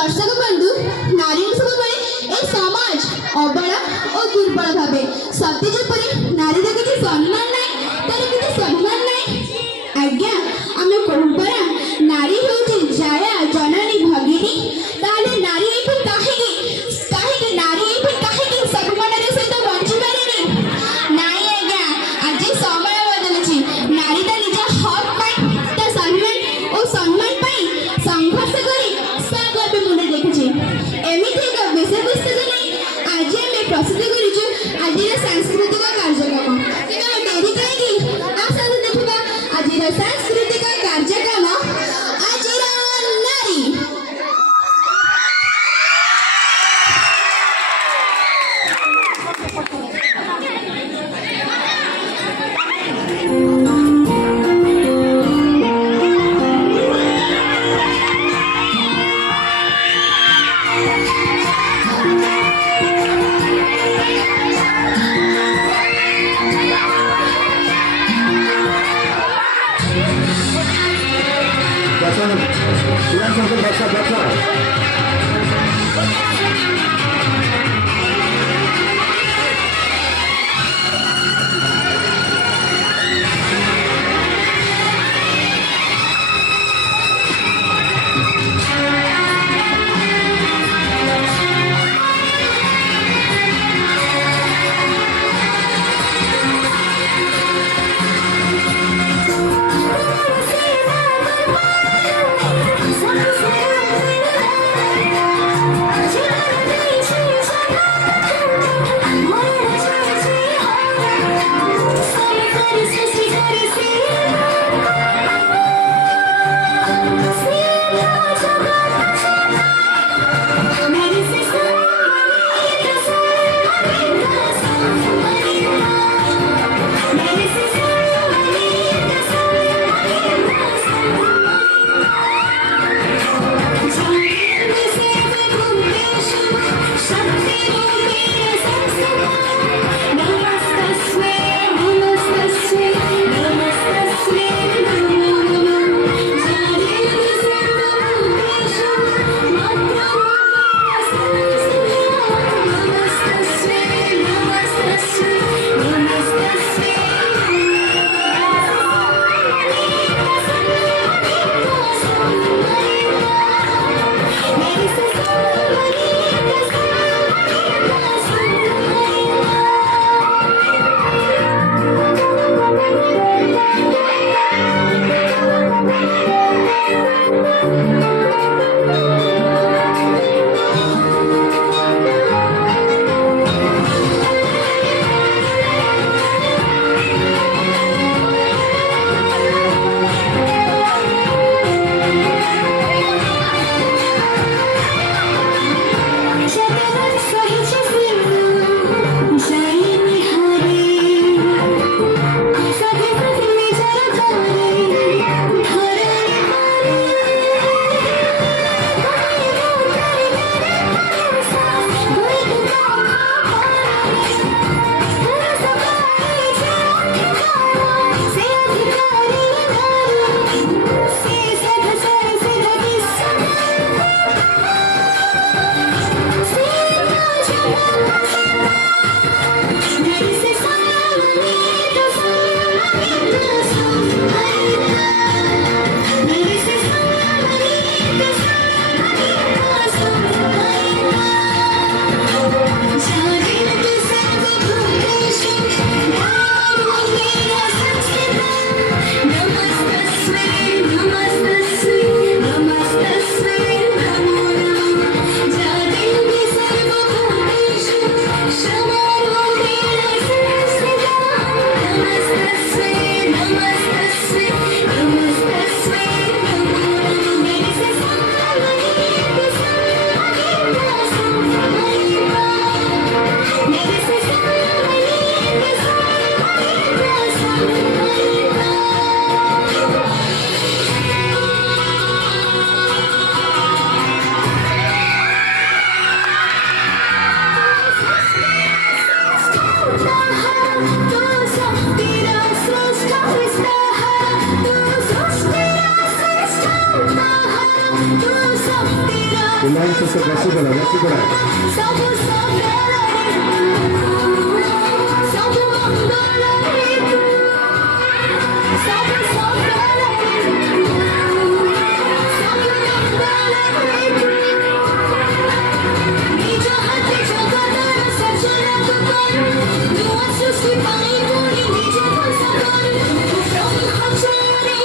दर्शक बंधु नारी सब ए समाज अबला और दुर्बल भावे सत्य जेपरी नारी किसी सम्मान ना तार किसी सम्मान ना आज्ञा आम कहूपरा नारी हूँ जाया जननी भगिनी ताले नारी कहीं नारी कहीं सब मन सहित बंची पारे नाई आज्ञा आज समय बदलुची नारी ता निज हक पाई सम्मान और सम्मान पाई संघर्ष करी सब मुंडे देखुची एमती एक विषय पुस्तक नहीं आज आम प्रस्तुत करूँ आज सांस्कृतिक कार्यक्रम डेरी कहीं आस देखा आज सांस्कृतिक कार्यक्रम आज नारी Thank you. ପିଲାଙ୍କ ସହିତ ବସିଗଲା ବସିଗଲା ସବୁ ସବୁ ମଙ୍ଗଳରେ ସବୁ ନିଜ ହାତେ ଜଗତର ସଜନା କରୁ ନୂଆ ସୃଷ୍ଟି ପାଇଁ ପୁଣି ନିଜକୁ ସକରୁ ପ୍ରମୁଖ ଚୟନରେ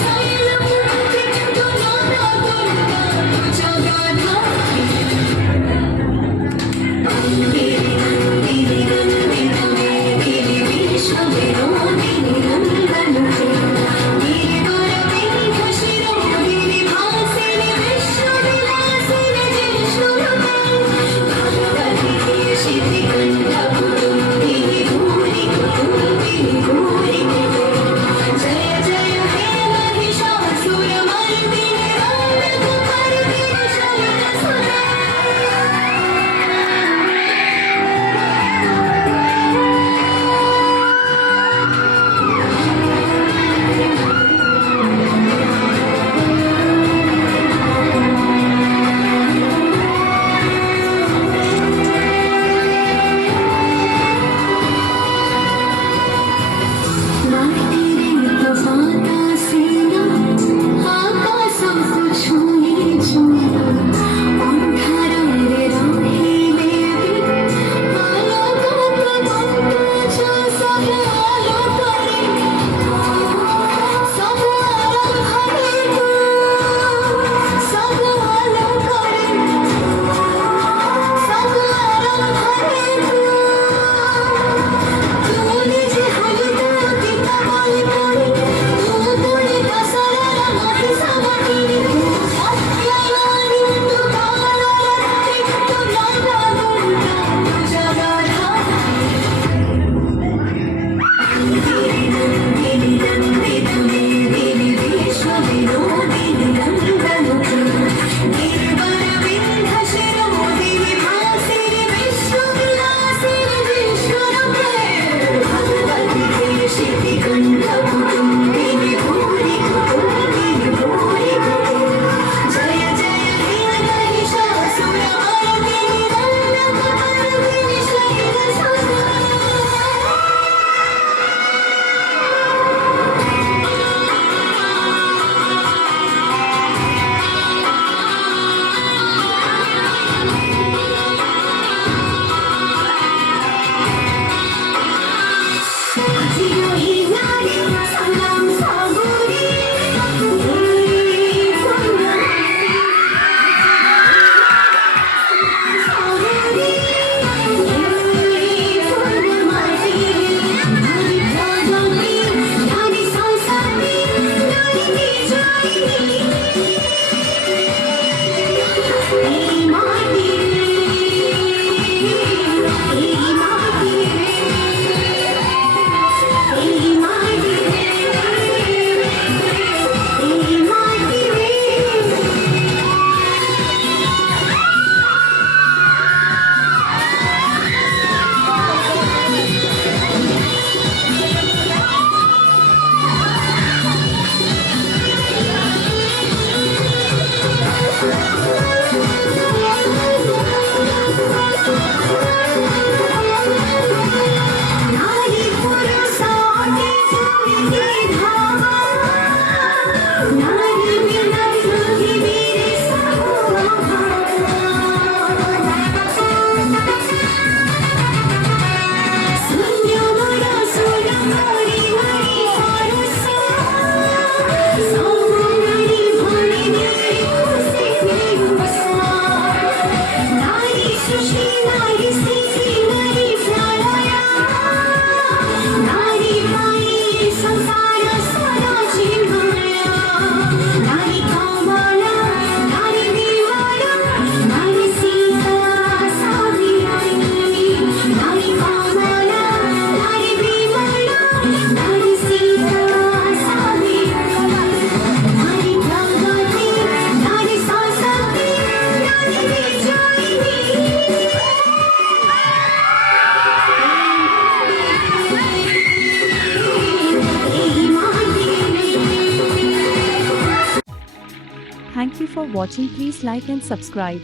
ସାଇଲ ମୁକ୍ତି ଦୁନିଆର ଜଗତ विश्व विरोधिनी नंदन Thank you for watching. Please like and subscribe.